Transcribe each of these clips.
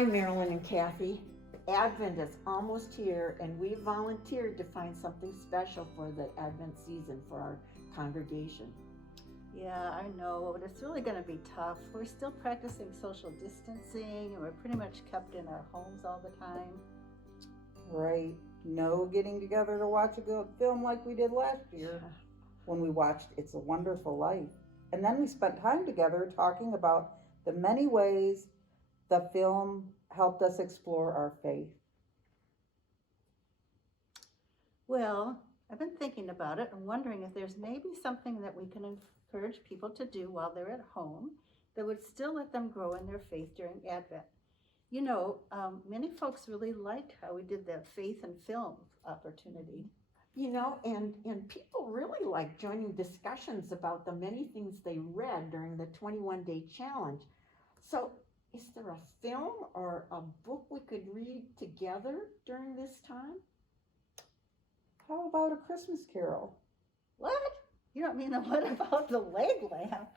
Hi, Marilyn and Kathy. Advent is almost here, and we volunteered to find something special for the Advent season for our congregation. Yeah, I know, but it's really going to be tough. We're still practicing social distancing, and we're pretty much kept in our homes all the time. Right. No getting together to watch a good film like we did last year when we watched It's a Wonderful Life. And then we spent time together talking about the many ways the film helped us explore our faith. Well, I've been thinking about it and wondering if there's maybe something that we can encourage people to do while they're at home that would still let them grow in their faith during Advent. You know, many folks really liked how we did that faith and film opportunity. You know, and people really like joining discussions about the many things they read during the 21-day challenge. So, is there a film or a book we could read together during this time? How about A Christmas Carol? What? You don't mean the one about the leg lamp?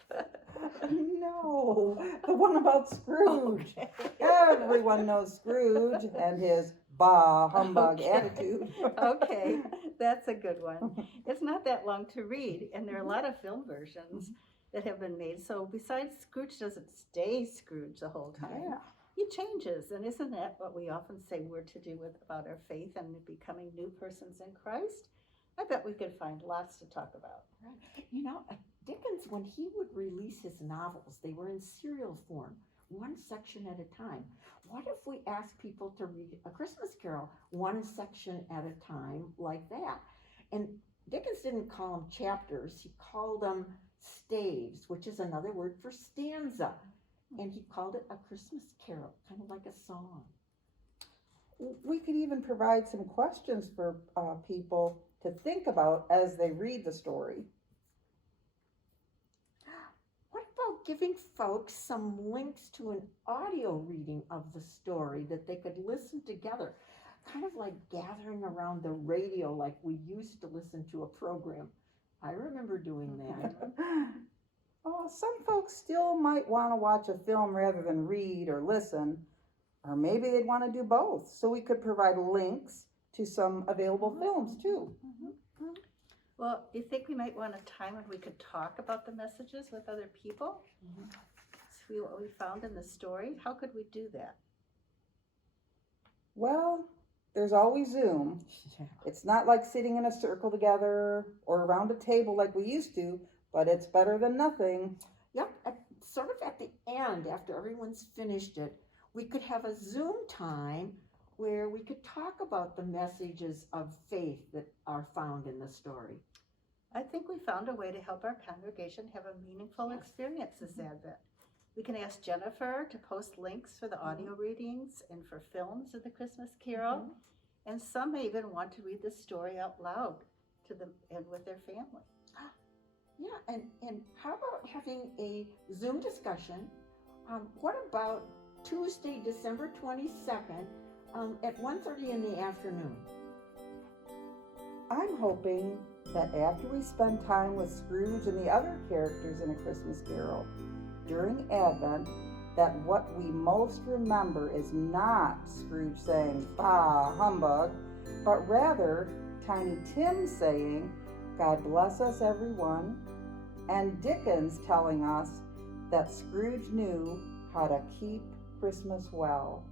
No, the one about Scrooge. Okay. Everyone knows Scrooge and his bah humbug Okay. attitude. Okay, that's a good one. It's not that long to read, and there are a lot of film versions that have been made. So besides, Scrooge doesn't stay Scrooge the whole time. Yeah. He changes, and isn't that what we often say we're to do with about our faith and becoming new persons in Christ? I bet we could find lots to talk about. Right. You know, Dickens, when he would release his novels, they were in serial form, one section at a time. What if we asked people to read A Christmas Carol, one section at a time, like that? And Dickens didn't call them chapters, he called them staves, which is another word for stanza. And he called it A Christmas Carol, kind of like a song. We could even provide some questions for people to think about as they read the story. What about giving folks some links to an audio reading of the story that they could listen together? Kind of like gathering around the radio like we used to listen to a program. I remember doing that. Oh, some folks still might want to watch a film rather than read or listen, or maybe they'd want to do both. So we could provide links to some available films too. Well, do you think we might want a time when we could talk about the messages with other people? See what we found in the story? How could we do that? Well, there's always Zoom. It's not like sitting in a circle together or around a table like we used to, but it's better than nothing. Yep, sort of at the end, after everyone's finished it, we could have a Zoom time where we could talk about the messages of faith that are found in the story. I think we found a way to help our congregation have a meaningful experience this Advent. We can ask Jennifer to post links for the audio readings and for films of the Christmas Carol. And some may even want to read the story out loud to them and with their family. Yeah, and how about having a Zoom discussion? What about Tuesday, December 22nd at 1:30 in the afternoon? I'm hoping that after we spend time with Scrooge and the other characters in A Christmas Carol during Advent, that what we most remember is not Scrooge saying, bah, humbug, but rather Tiny Tim saying, God bless us everyone, and Dickens telling us that Scrooge knew how to keep Christmas well.